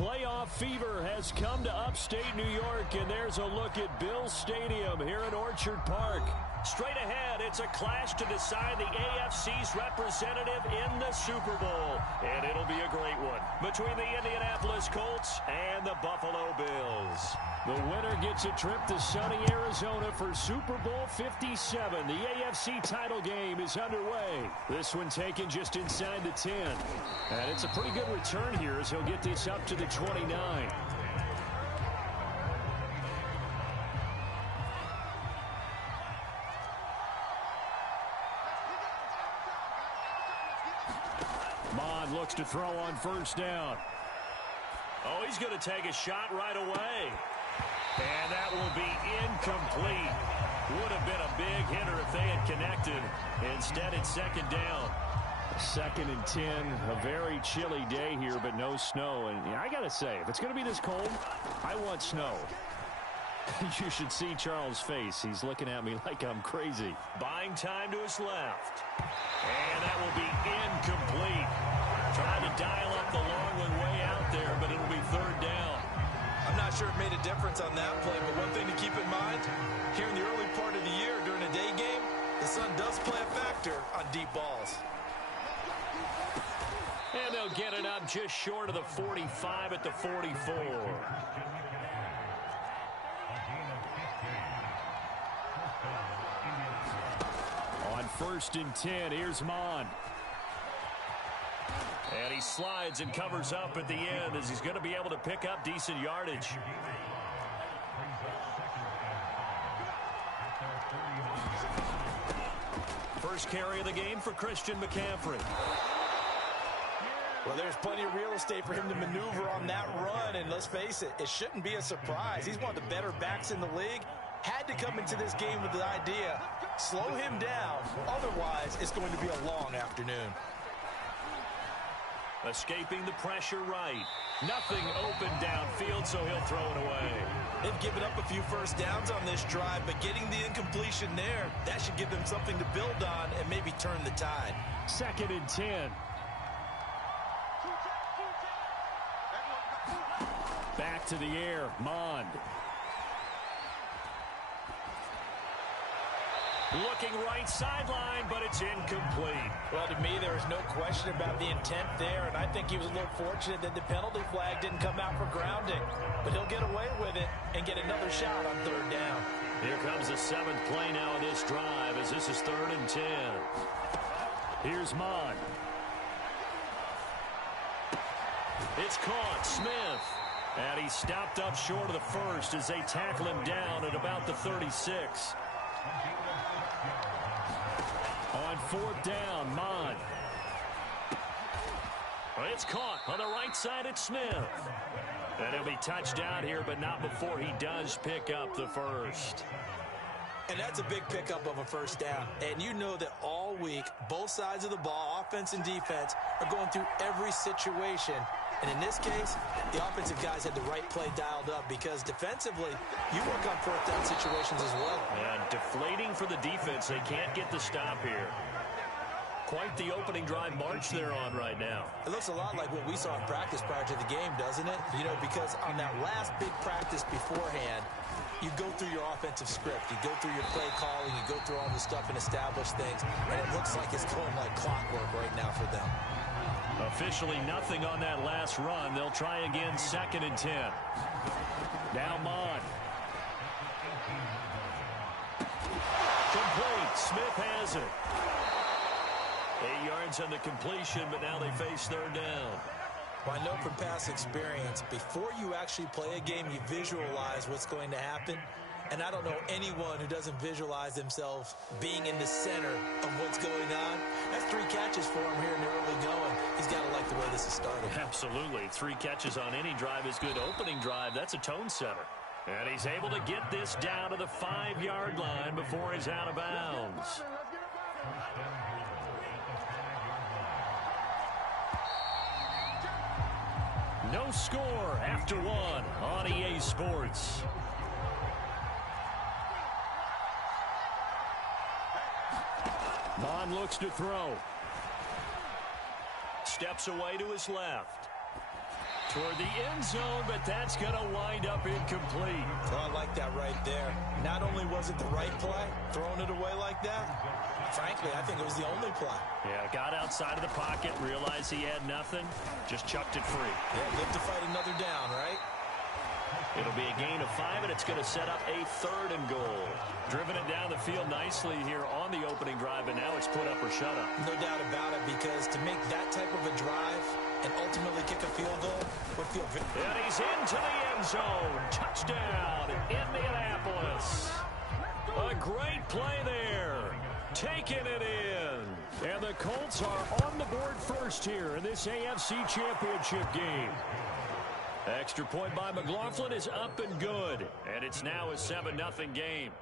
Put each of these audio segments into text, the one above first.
Playoff fever has come to upstate New York, and there's a look at Bills Stadium here in Orchard Park. Straight ahead, it's a clash to decide the AFC's representative in the Super Bowl. And it'll be a great one between the Indianapolis Colts and the Buffalo Bills. The winner gets a trip to sunny Arizona for Super Bowl 57. The AFC title game is underway. This one taken just inside the 10. And it's a pretty good return here as he'll get this up to the 29. Mond looks to throw on first down. Oh, he's going to take a shot right away. And that will be incomplete. Would have been a big hitter if they had connected. Instead, it's second down. 2nd and 10. A very chilly day here, but no snow. And I got to say, if it's going to be this cold, I want snow. You should see Charles' face. He's looking at me like I'm crazy. Buying time to his left. And that will be incomplete. Trying to dial up the long one way out there, but it'll be third down. I'm not sure it made a difference on that play, but one thing to keep in mind, here in the early part of the year during a day game, the sun does play a factor on deep balls. And they'll get it up just short of the 45 at the 44. On 1st and 10, here's Mond. And he slides and covers up at the end as he's going to be able to pick up decent yardage. First carry of the game for Christian McCaffrey. Well, there's plenty of real estate for him to maneuver on that run, and let's face it, it shouldn't be a surprise. He's one of the better backs in the league. Had to come into this game with the idea, slow him down, otherwise it's going to be a long afternoon. Escaping the pressure right. Nothing open downfield, so he'll throw it away. They've given up a few first downs on this drive, but getting the incompletion there, that should give them something to build on and maybe turn the tide. 2nd and 10. Back to the air, Mond. Looking right sideline, but it's incomplete. Well, to me, there is no question about the intent there, and I think he was a little fortunate that the penalty flag didn't come out for grounding. But he'll get away with it and get another shot on third down. Here comes the 7th play now of this drive as this is 3rd and 10. Here's Mond. It's caught. Smith. And he stopped up short of the first as they tackle him down at about the 36. On 4th down, Mond. It's caught on the right side at Smith. And he'll be touchdown here, but not before he does pick up the first. And that's a big pickup of a first down. And you know that all week, both sides of the ball, offense and defense, are going through every situation. And in this case, the offensive guys had the right play dialed up because defensively, you work on 4th down situations as well. And deflating for the defense. They can't get the stop here. Quite the opening drive march they're on right now. It looks a lot like what we saw in practice prior to the game, doesn't it? You know, because on that last big practice beforehand, you go through your offensive script. You go through your play calling. You go through all the stuff and establish things. And it looks like it's going like clockwork right now for them. Officially nothing on that last run. They'll try again 2nd and 10. Now Mond. Complete. Smith has it. 8 yards on the completion, but now they face third down. Well, I know from past experience, before you actually play a game, you visualize what's going to happen. And I don't know anyone who doesn't visualize themselves being in the center of what's going on. That's 3 catches for him here in the early going. He's got to like the way this is started. Absolutely. 3 catches on any drive is good. Opening drive, that's a tone setter. And he's able to get this down to the 5-yard line before he's out of bounds. No score after 1 on EA Sports. Mond looks to throw. Steps away to his left. Toward the end zone, but that's going to wind up incomplete. Oh, I like that right there. Not only was it the right play, throwing it away like that, frankly, I think it was the only play. Yeah, got outside of the pocket, realized he had nothing, just chucked it free. Yeah, live to fight another down, right? It'll be a gain of 5, and it's going to set up a 3rd and goal. Driven it down the field nicely here on the opening drive, and now it's put up or shut up. No doubt about it, because to make that type of a drive and ultimately kick a field goal would feel very... And he's into the end zone. Touchdown, Indianapolis. A great play there. Taking it in. And the Colts are on the board first here in this AFC Championship game. Extra point by McLaughlin is up and good. And it's now a 7-0 game.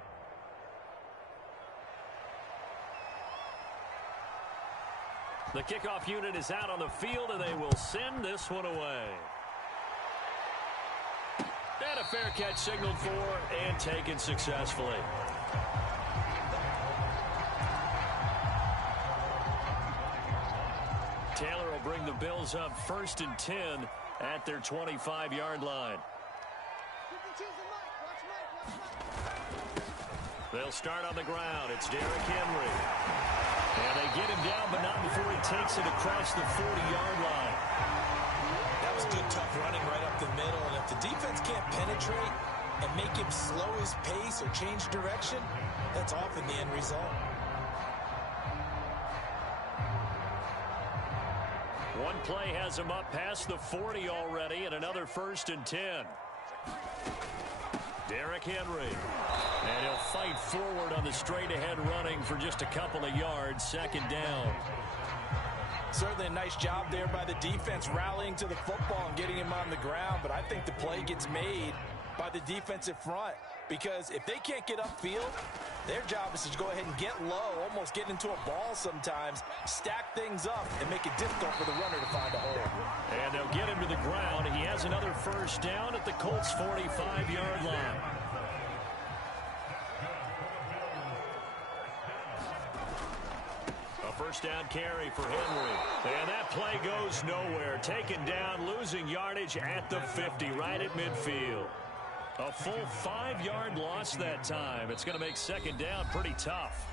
The kickoff unit is out on the field, and they will send this one away. And a fair catch signaled for and taken successfully. Taylor will bring the Bills up 1st and 10 at their 25-yard line. They'll start on the ground. It's Derrick Henry. And they get him down, but not before he takes it across the 40-yard line. That was good, tough running right up the middle. And if the defense can't penetrate and make him slow his pace or change direction, that's often the end result. One play has him up past the 40 already, and another 1st and 10. Derrick Henry. And he'll fight forward on the straight-ahead running for just a couple of yards. 2nd down. Certainly a nice job there by the defense rallying to the football and getting him on the ground. But I think the play gets made by the defensive front, because if they can't get upfield, their job is to go ahead and get low, almost get into a ball sometimes, stack things up, and make it difficult for the runner to find a hole. And they'll get him to the ground. He has another 1st down at the Colts' 45-yard line. A 1st down carry for Henry. And that play goes nowhere. Taken down, losing yardage at the 50, right at midfield. A full 5-yard loss that time. It's going to make 2nd down pretty tough.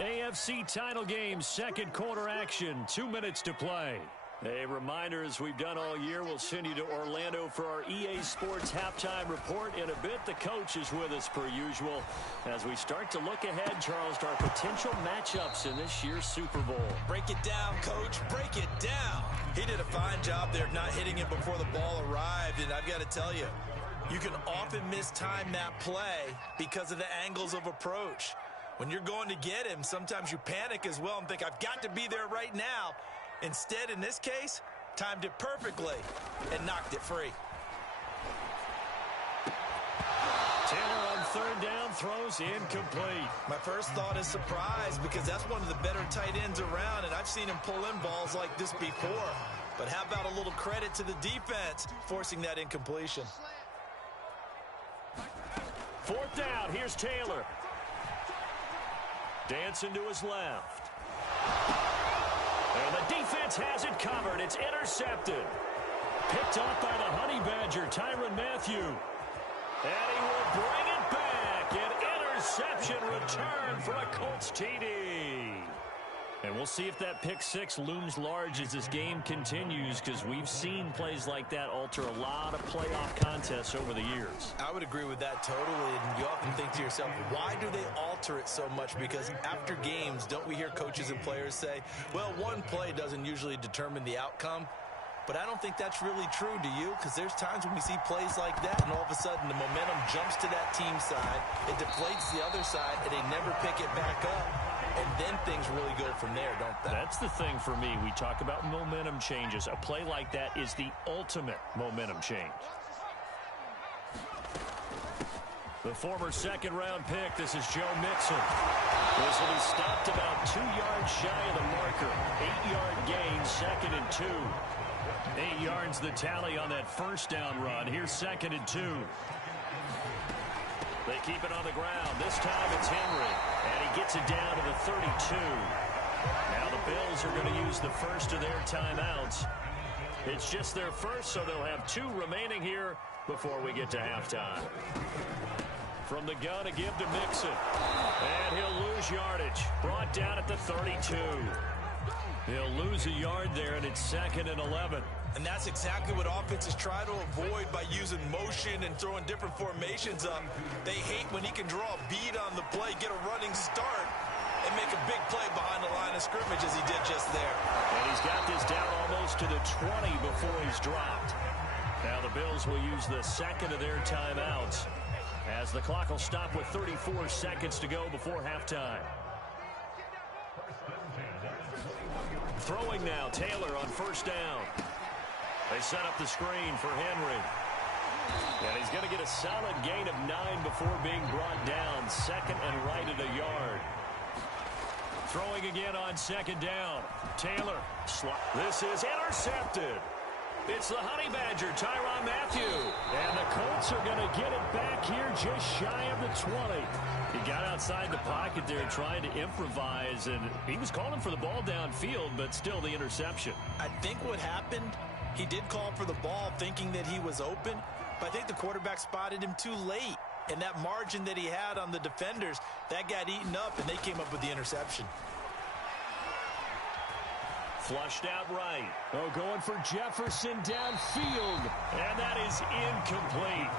AFC title game, 2nd quarter action, 2 minutes to play. A reminder, as we've done all year, we'll send you to Orlando for our EA Sports halftime report in a bit. The coach is with us per usual as we start to look ahead, Charles, to our potential matchups in this year's Super Bowl. Break it down, Coach. Break it down. He did a fine job there not hitting it before the ball arrived, and I've got to tell you, you can often mistime that play because of the angles of approach. When you're going to get him, sometimes you panic as well and think, I've got to be there right now. Instead, in this case, timed it perfectly and knocked it free. Taylor on 3rd down, throws incomplete. My first thought is surprise, because that's one of the better tight ends around, and I've seen him pull in balls like this before. But how about a little credit to the defense forcing that incompletion? 4th down, here's Taylor. Dancing to his left. And the defense has it covered. It's intercepted. Picked up by the Honey Badger, Tyrann Mathieu. And he will bring it back. An interception return for a Colts TD. And we'll see if that pick 6 looms large as this game continues, because we've seen plays like that alter a lot of playoff contests over the years. I would agree with that totally, and you often think to yourself, why do they alter it so much? Because after games, don't we hear coaches and players say, well, one play doesn't usually determine the outcome? But I don't think that's really true, do you? Because there's times when we see plays like that, and all of a sudden the momentum jumps to that team side, it deflates the other side, and they never pick it back up. And then things really go from there, don't they? That's the thing for me. We talk about momentum changes. A play like that is the ultimate momentum change. The former 2nd-round pick, this is Joe Mixon. This will be stopped about 2 yards shy of the marker. 8-yard gain, 2nd and 2. 8 yards the tally on that 1st down run. Here's 2nd and 2. They keep it on the ground. This time it's Henry. And he gets it down to the 32. Now the Bills are going to use the first of their timeouts. It's just their first, so they'll have 2 remaining here before we get to halftime. From the gun, a give to Mixon. And he'll lose yardage. Brought down at the 32. He'll lose a yard there, and it's 2nd and 11. And that's exactly what offenses try to avoid by using motion and throwing different formations up. They hate when he can draw a bead on the play, get a running start, and make a big play behind the line of scrimmage as he did just there. And he's got this down almost to the 20 before he's dropped. Now the Bills will use the second of their timeouts as the clock will stop with 34 seconds to go before halftime. Throwing now, Taylor on first down. They set up the screen for Henry. And he's going to get a solid gain of 9 before being brought down. 2nd and right at a yard. Throwing again on 2nd down. Taylor. This is intercepted. It's the Honey Badger, Tyrann Mathieu. And the Colts are going to get it back here just shy of the 20. He got outside the pocket there trying to improvise, and he was calling for the ball downfield, but still the interception. I think what happened, he did call for the ball thinking that he was open, but I think the quarterback spotted him too late. And that margin that he had on the defenders, that got eaten up, and they came up with the interception. Flushed out right. Oh, going for Jefferson downfield. And that is incomplete.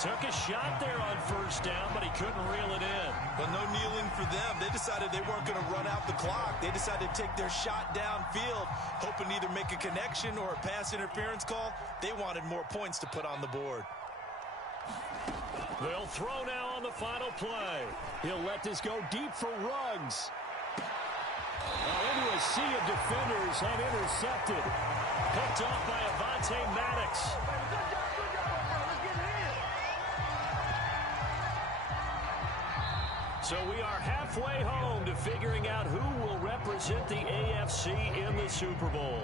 Took a shot there on first down, but he couldn't reel it in. But no kneeling for them. They decided they weren't going to run out the clock. They decided to take their shot downfield, hoping to either make a connection or a pass interference call. They wanted more points to put on the board. They'll throw now on the final play. He'll let this go deep for Ruggs. Into a sea of defenders and intercepted. Picked off by Avonte Maddox. So we are halfway home to figuring out who will represent the AFC in the Super Bowl.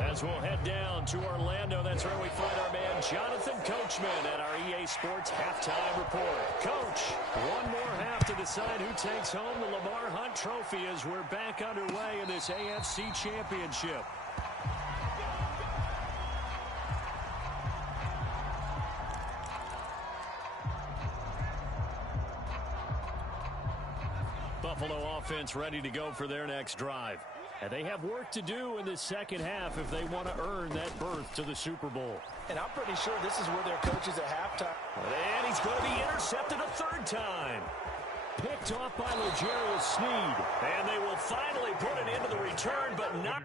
As we'll head down to Orlando, that's where we find our man Jonathan Coachman at our EA Sports Halftime Report. Coach, one more half to decide who takes home the Lamar Hunt Trophy as we're back underway in this AFC Championship. Buffalo offense ready to go for their next drive. And they have work to do in the second half if they want to earn that berth to the Super Bowl. And I'm pretty sure this is where their coach is at halftime. And he's going to be intercepted a 3rd time. Picked off by L'Jarius Sneed. And they will finally put it into the return, but not...